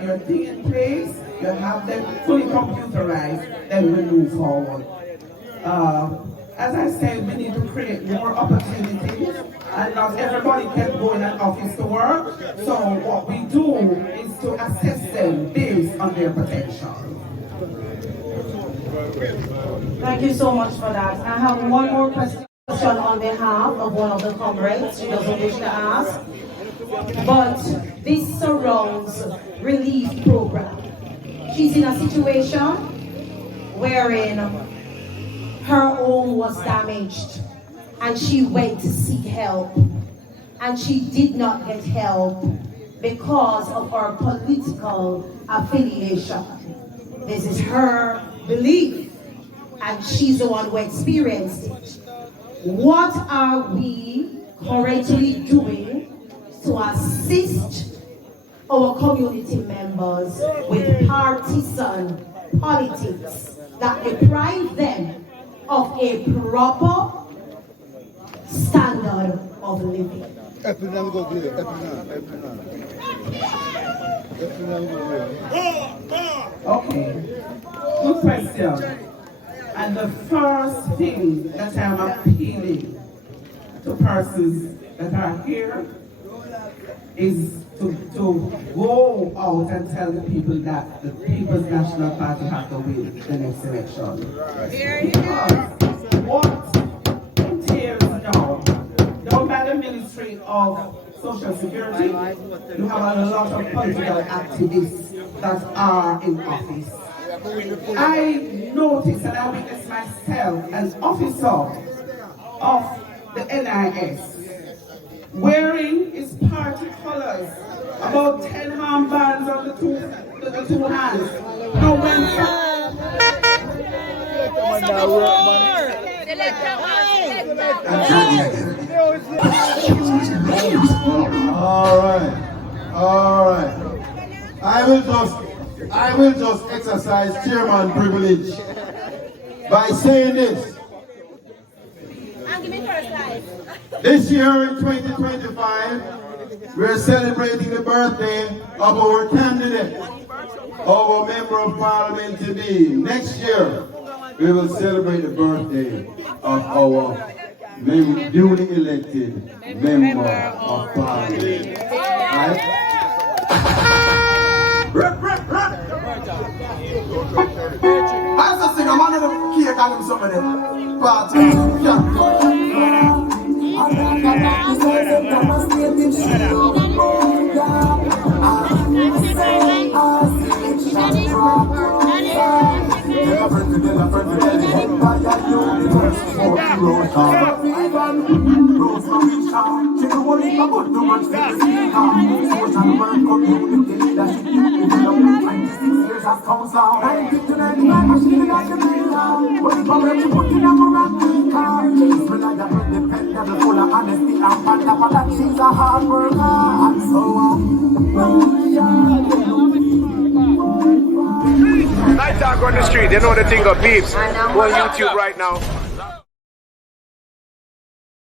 your thing in place, you have them fully computerized, then we move forward. As I said, we need to create more opportunities, and not everybody can go in an office to work. So what we do is to assess them based on their potential. Thank you so much for that. I have one more question on behalf of one of the comrades. She doesn't wish to ask. But this surrounds relief program. She's in a situation wherein her home was damaged and she went to seek help and she did not get help because of our political affiliation. This is her belief, and she's the one who experienced it. What are we currently doing to assist our community members with partisan politics that deprive them of a proper standard of living? Okay, good question. And the first thing that I'm appealing to persons that are here is to go out and tell the people that the People's National Party have to win the next election. Because what entails now, down by the Ministry of Social Security, you have a lot of political activists that are in office. I noticed and I witnessed myself as officer of the NIS wearing his party colors, about 10 armbands on the two hands. Now when all right. I will just exercise chairman privilege by saying this. This year in 2025, we're celebrating the birthday of our candidate, our member of parliament to be. Next year, we will celebrate the birthday of our duly elected member of parliament. Right? I'm just saying, I'm on the cake and some of them. But, she's a hard worker, and so Night talk on the street, you know the thing of beeps. Go on YouTube right now.